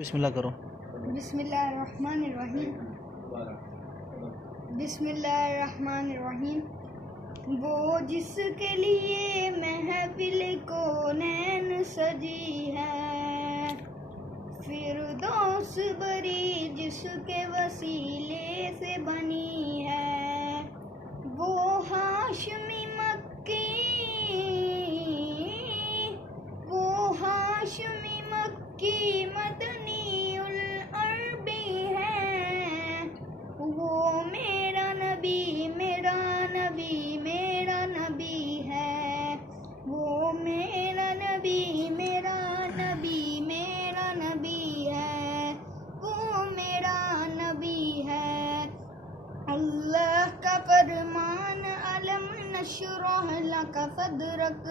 बिस्मिल्लाह करो। बिस्मिल्लाहिर्रहमानिर्रहीम। बिस्मिल्लाहिर्रहमानिर्रहीम। वो जिसके लिए महफिल को नैन सजी है, फिरदौस बरी जिसके वसीले से बनी है, वो हाशमी मक्की, वो हाशमी मक्की मदनी उल अरबी है। वो मेरा नबी मेरा नबी मेरा नबी है। वो मेरा नबी मेरा नबी मेरा नबी है। वो मेरा नबी है। अल्लाह का फरमान अलम नशरह लका सदरक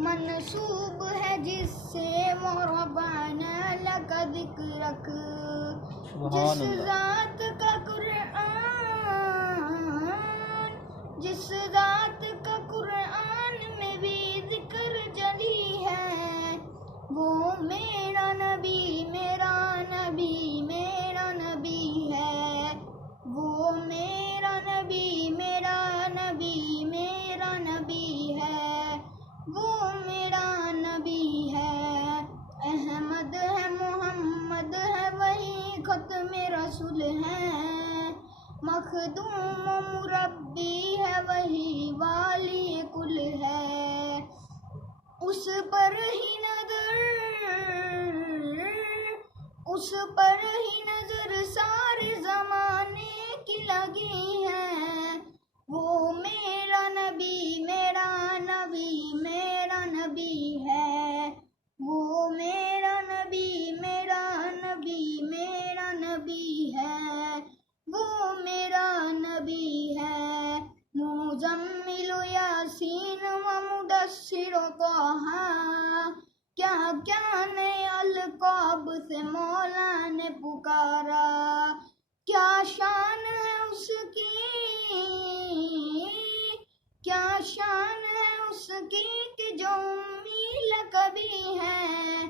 मनसूब है जिससे वरफ़अना लका ज़िक्रक। जिस ज़ात का कुरान में भी जिक्र जली है, वो मेरा नबी मेरा नबी मेरा नबी है। वो मेरा नबी मेरा नबी मेरा नबी है। वो मेरा नबी है। अहमद है मोहम्मद है वही खत्म रसूल है। मखदूम मुरब्बी है वही वाली कुल है। उस पर ही नजर सारे ज़माने की लगी है। वो मेरा नबी मेरा नबी मेरा नबी है। वो मेरा नबी मेरा नबी मेरा नबी है। वो मेरा नबी है। मुज़म्मिल यासीन व मुदस्सिर ताहा, क्या क्या नए अलक़ाब से मौला ने पुकारा। क्या शान है उसकी, क्या शान है उसकी कि जो उम्मीद कभी है।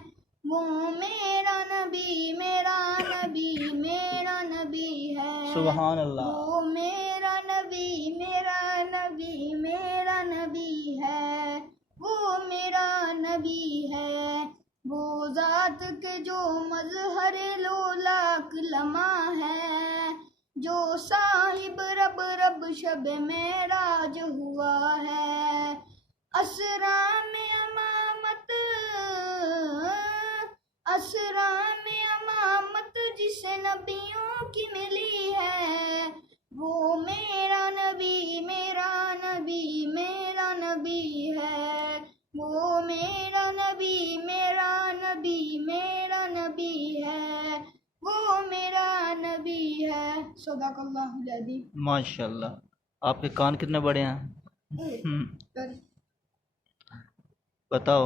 वो मेरा नबी मेरा नबी मेरा नबी है। सुभान अल्लाह। वो मेरा नबी मेरा नबी मेरा नबी है। वो मेरा नबी है। वो ज़ात के जो मज़हर लोलाक लमा है, जो साहिब रब रब शब मेराज हुआ है। असरा में अमामत, असरा में अमामत जिसे नबियों की मिली है, वो मेरा नबी मेरा नबी मेरा नबी है। वो मेरा नबी मेरा नबी मेरा नबी है। वो मेरा नबी है। सदाकल्लाहुल अज़ीम। माशाल्लाह। आपके कान कितने बड़े हैं? बताओ।